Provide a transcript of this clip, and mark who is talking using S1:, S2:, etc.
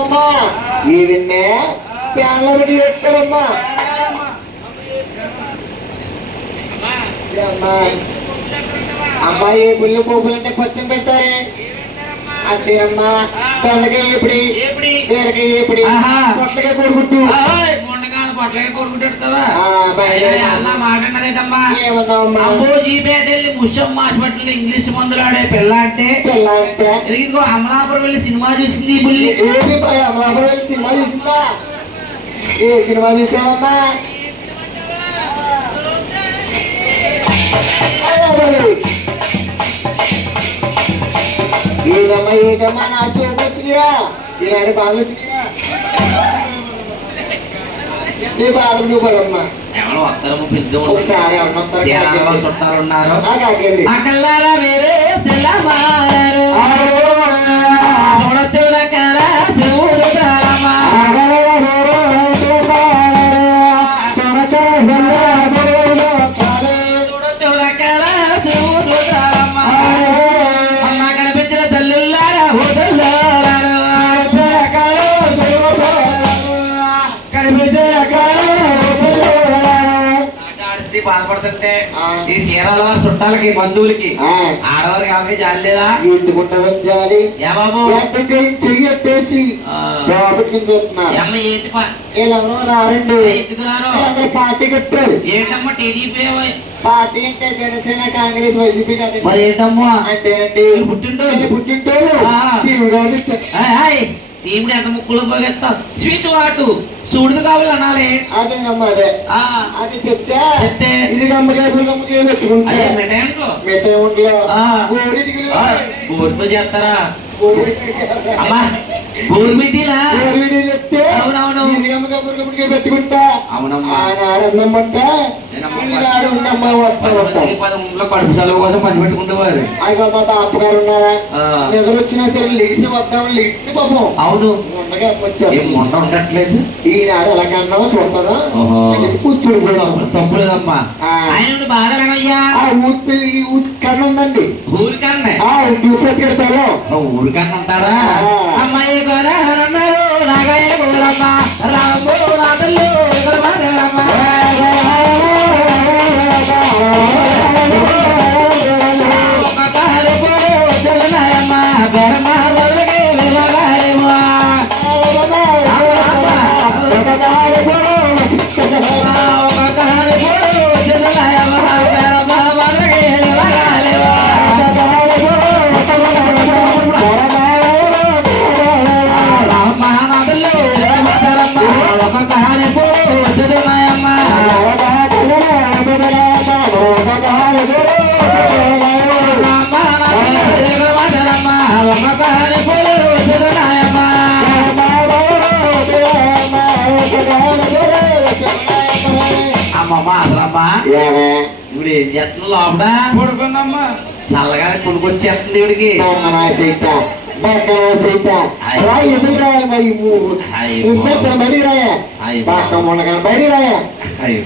S1: అమ్మా. ఈ విన్నే ప్యాన్లో పెట్టి అమ్మాయి పుల్లు పోపులు అంటే పత్యం పెడతారే అంతేనమ్మా పండగ ఎప్పుడు? బీరకాయ ఎప్పుడు
S2: ఆహా.
S1: పొట్లగా కొడుకుంటూ
S2: పొట్లకి
S1: బయట
S2: అయ్యో, అలా?
S1: ఏమన్నావమ్మా
S2: అమ్మో? జీపేట వెళ్ళి ముషం హాస్పిటల్ ఇంగ్లీష్ మందులు ఆడే పిల్ల అంటే. ఇదిగో అమలాపురం వెళ్ళి సినిమా చూసింది బుల్లి.
S1: అమలాపురం వెళ్ళి సినిమా చూసిందా? ఏ సినిమా చూసావమ్మా? ఏదమ్మా ఏదమ్మా నా సోపు వచ్చినాయా? ఈనాడు బాధలు వచ్చినాయా? నీ బాధలు నువ్వు పడమ్మా
S2: ఎవరో వస్తారు పెద్ద
S1: ఒకసారి ఎవరినో వస్తారు
S2: చీరాలలో చుట్టాలు ఉన్నారు.
S1: ఆ కాకెళ్ళి
S2: అకల్లారా వేరే సెల్లమారు ఆడిస్తే బాధపడుతుంటే. ఈ చీరాల వారి చుట్టాలకి బంధువులకి. ఆడవారికి ఆమె జాలి లేదా?
S1: జాలి? రారండి. వీళ్ళందరూ పార్టీ కట్టారు.
S2: ఏంటమ్మా టీడీపీ
S1: పార్టీ అంటే జనసేన కాంగ్రెస్ వైసీపీ కాదు.
S2: మరి ఏంటమ్మా?
S1: అంటే అండి
S2: పుట్టినరోజు.
S1: పుట్టింటోళ్ళు.
S2: ఆ.
S1: శివుడు ఇచ్చారు.
S2: హాయ్ హాయ్ చీముడు ఎంత ముక్కులు పోగేస్తా? స్వీట్ వాటు. సూడుదు కావాలి అనాలి.
S1: అదేనమ్మా అదే అది చెప్తే. ఇది గమ్మగా గమ్మగా పెట్టుకుంటే
S2: మిఠాయింట్లో
S1: మిఠాయి ఉండి
S2: ఆ.
S1: గోరిటికి
S2: బోర్డుతో చేస్తారా? అమ్మా బోర్ మీటిలా
S1: గోరిటి చెప్తే
S2: అవునవును.
S1: పెట్టుకుంటా.
S2: అవునమ్మా.
S1: అందమ్మంట
S2: పదమూడులో కడుపు సెలవు కోసం పని పెట్టుకుంటేవారు
S1: అయ్యో మా బాపగారు ఉన్నారా?
S2: ఆ,
S1: నిద్ర వచ్చినా సరే లేచి వద్దాం లేచి పాపం.
S2: అవును. ఏం ఉండట్లేదు.
S1: ఈనాడు ఎలా కన్నావో చూడదా
S2: తప్పులేదమ్మా. ఆయన ఊరికన్నే ఊరికన్నా ఉంటారా Bye. అసలమ్మా ఇప్పుడు ఏం చేస్తుంది లోపల పడుకుందమ్మా నల్లగానే కొనుక్కొచ్చేస్తుంది ఇవిడికి
S1: బయట రాయ.
S2: అయ్యో.